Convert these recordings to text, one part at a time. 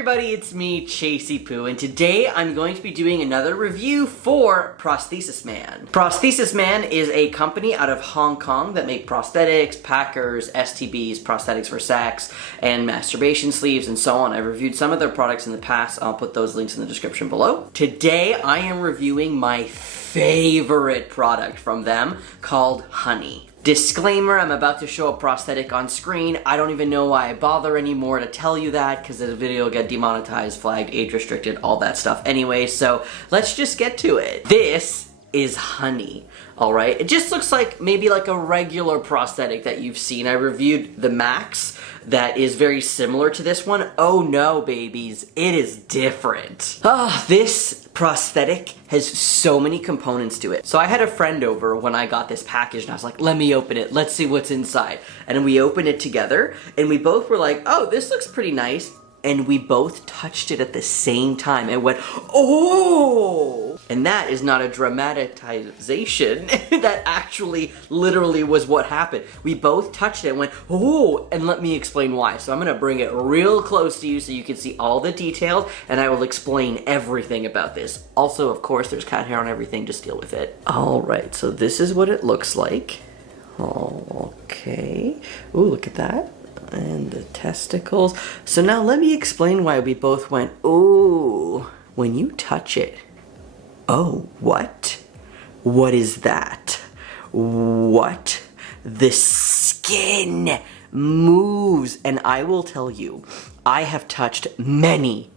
everybody, it's me, Chasey Poo, and today I'm going to be doing another review for Prosthesis Man. Prosthesis Man is a company out of Hong Kong that make prosthetics, packers, STBs, prosthetics for sex, and masturbation sleeves, and so on. I've reviewed some of their products in the past. I'll put those links in the description below. Today I am reviewing my favorite product from them called Honey. Disclaimer, I'm about to show a prosthetic on screen. I don't even know why I bother anymore to tell you that because the video will get demonetized, flagged, age restricted, all that stuff anyway, so let's just get to it. This is Honey, alright? It just looks like maybe like a regular prosthetic that you've seen. I reviewed the Max that is very similar to this one. Oh no, babies, it is different. This prosthetic has so many components to it. So I had a friend over when I got this package and I was like, let me open it, let's see what's inside. And we opened it together and we both were like, oh, this looks pretty nice. And we both touched it at the same time and went, oh! And that is not a dramatization. That actually literally was what happened. We both touched it and went, oh! And let me explain why. So I'm gonna bring it real close to you so you can see all the details and I will explain everything about this. Also, of course, there's cat hair on everything, just deal with it. All right, so this is what it looks like. Oh, okay. Ooh, look at that. And the testicles. So now let me explain why we both went, ooh, when you touch it. Oh, what? What is that? What? The skin moves. And I will tell you, I have touched many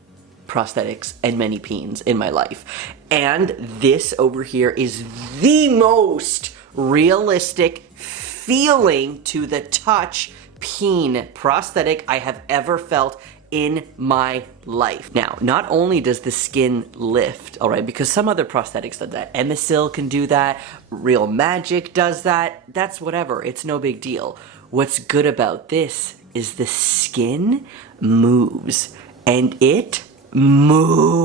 prosthetics and many peens in my life. And this over here is the most realistic feeling to the touch Peen prosthetic I have ever felt in my life. Now, not only does the skin lift, all right, because some other prosthetics do that. Emisil can do that. Real Magic does that. That's whatever. It's no big deal. What's good about this is the skin moves, and it moves.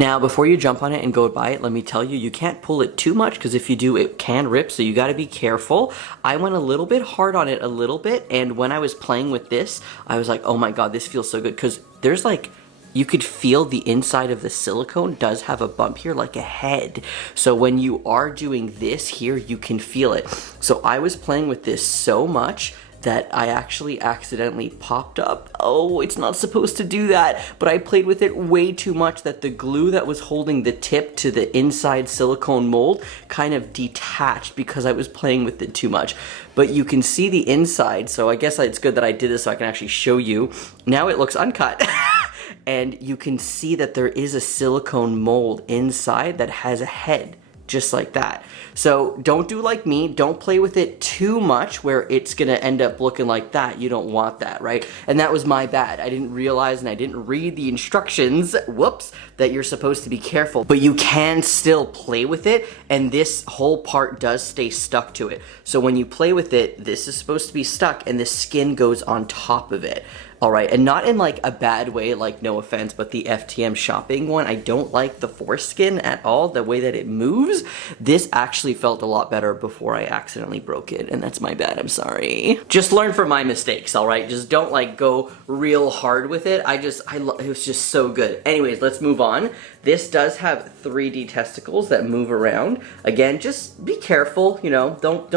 Now, before you jump on it and go buy it, let me tell you, you can't pull it too much because if you do, it can rip, so you gotta be careful. I went a little bit hard on it a little bit, and when I was playing with this, I was like, oh my god, this feels so good, because there's like, you could feel the inside of the silicone does have a bump here like a head. So when you are doing this here, you can feel it. So I was playing with this so much that I actually accidentally popped up. Oh, it's not supposed to do that, but I played with it way too much that the glue that was holding the tip to the inside silicone mold kind of detached because I was playing with it too much. But you can see the inside, so I guess it's good that I did this so I can actually show you. Now it looks uncut. And you can see that there is a silicone mold inside that has a head. Just like that. So don't do like me, don't play with it too much where it's gonna end up looking like that. You don't want that, right? And that was my bad. I didn't realize and I didn't read the instructions, whoops, that you're supposed to be careful. But you can still play with it and this whole part does stay stuck to it. So when you play with it, this is supposed to be stuck and the skin goes on top of it. Alright, and not in like a bad way, like no offense, but the FTM shopping one, I don't like the foreskin at all, the way that it moves. This actually felt a lot better before I accidentally broke it, and that's my bad, I'm sorry. Just learn from my mistakes, alright? Just don't like go real hard with it. It was just so good. Anyways, let's move on. This does have 3D testicles that move around. Again, just be careful, you know, don't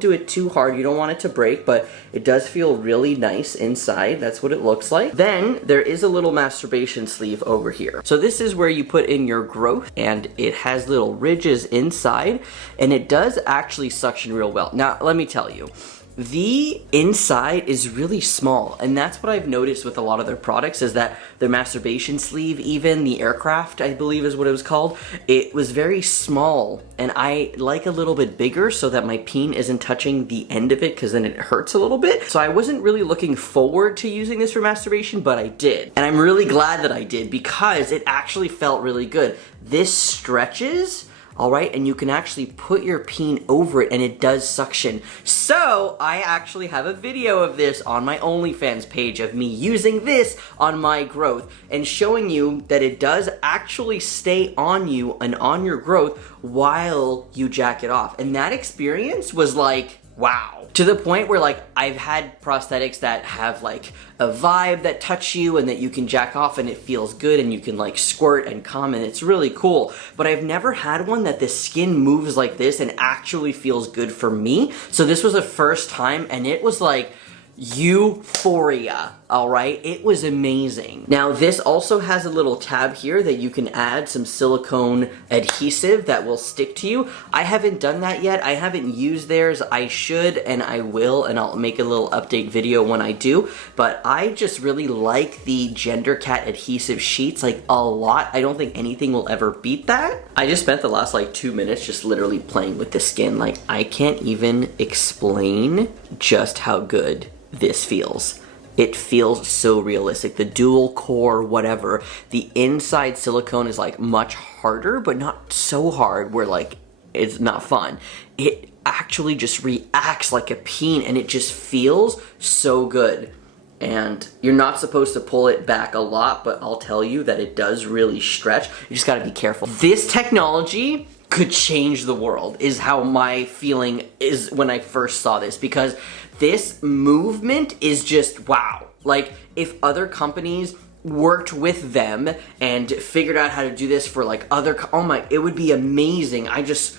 do it too hard. You don't want it to break, but it does feel really nice inside. That's what it looks like. Then there is a little masturbation sleeve over here. So this is where you put in your growth and it has little ridges inside and it does actually suction real well. Now, let me tell you, the inside is really small, and that's what I've noticed with a lot of their products is that their masturbation sleeve, even the aircraft, I believe is what it was called, it was very small, and I like a little bit bigger so that my peen isn't touching the end of it because then it hurts a little bit. So I wasn't really looking forward to using this for masturbation, but I did. And I'm really glad that I did because it actually felt really good. This stretches, all right, and you can actually put your peen over it and it does suction. So I actually have a video of this on my OnlyFans page of me using this on my growth and showing you that it does actually stay on you and on your growth while you jack it off. And that experience was like wow. To the point where like I've had prosthetics that have like a vibe that touch you and that you can jack off and it feels good and you can like squirt and come and it's really cool. But I've never had one that the skin moves like this and actually feels good for me. So this was the first time and it was like euphoria, all right? It was amazing. Now this also has a little tab here that you can add some silicone adhesive that will stick to you. I haven't done that yet. I haven't used theirs. I should and I will, and I'll make a little update video when I do. But I just really like the Gender Cat adhesive sheets like a lot. I don't think anything will ever beat that. I just spent the last like 2 minutes just literally playing with the skin. Like I can't even explain just how good this feels. It feels so realistic. The dual core, whatever. The inside silicone is like much harder, but not so hard where like it's not fun. It actually just reacts like a peen and it just feels so good. And you're not supposed to pull it back a lot, but I'll tell you that it does really stretch. You just gotta be careful. This technology could change the world is how my feeling is when I first saw this, because this movement is just wow. Like if other companies worked with them and figured out how to do this for like other, oh my, it would be amazing. I just,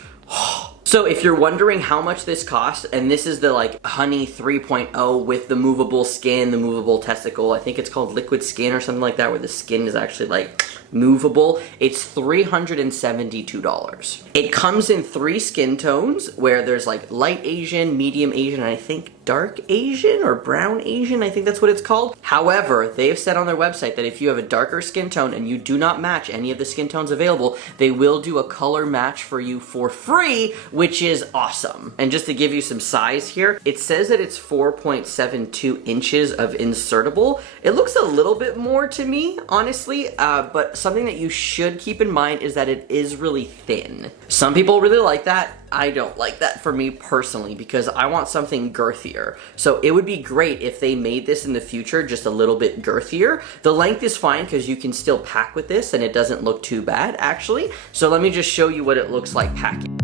So if you're wondering how much this costs, and this is the like Honey 3.0 with the movable skin, the movable testicle, I think it's called liquid skin or something like that, where the skin is actually like movable, it's $372. It comes in 3 skin tones where there's like light Asian, medium Asian, and I think dark Asian or brown Asian, I think that's what it's called. However, they've said on their website that if you have a darker skin tone and you do not match any of the skin tones available, they will do a color match for you for free, which is awesome. And just to give you some size here, it says that it's 4.72 inches of insertable. It looks a little bit more to me, honestly, but something that you should keep in mind is that it is really thin. Some people really like that. I don't like that for me personally because I want something girthier. So it would be great if they made this in the future just a little bit girthier. The length is fine because you can still pack with this and it doesn't look too bad actually. So let me just show you what it looks like packing.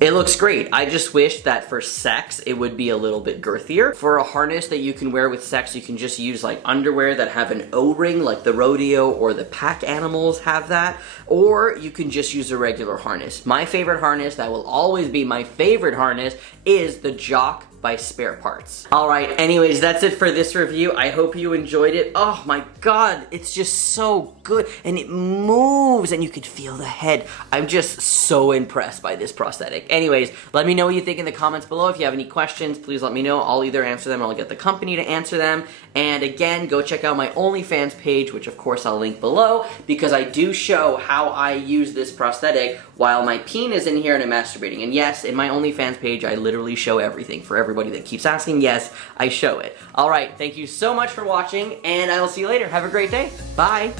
It looks great. I just wish that for sex, it would be a little bit girthier. For a harness that you can wear with sex, you can just use like underwear that have an O-ring, like the rodeo or the pack animals have that, or you can just use a regular harness. My favorite harness, that will always be my favorite harness, is the Jock by Spare Parts. All right, anyways, that's it for this review. I hope you enjoyed it. Oh my God, it's just so good and it moves and you can feel the head. I'm just so impressed by this prosthetic. Anyways, let me know what you think in the comments below. If you have any questions, please let me know. I'll either answer them or I'll get the company to answer them. And again, go check out my OnlyFans page, which of course I'll link below, because I do show how I use this prosthetic while my peen is in here and I'm masturbating. And yes, in my OnlyFans page, I literally show everything for everybody that keeps asking. Yes, I show it. All right, thank you so much for watching, and I will see you later. Have a great day. Bye.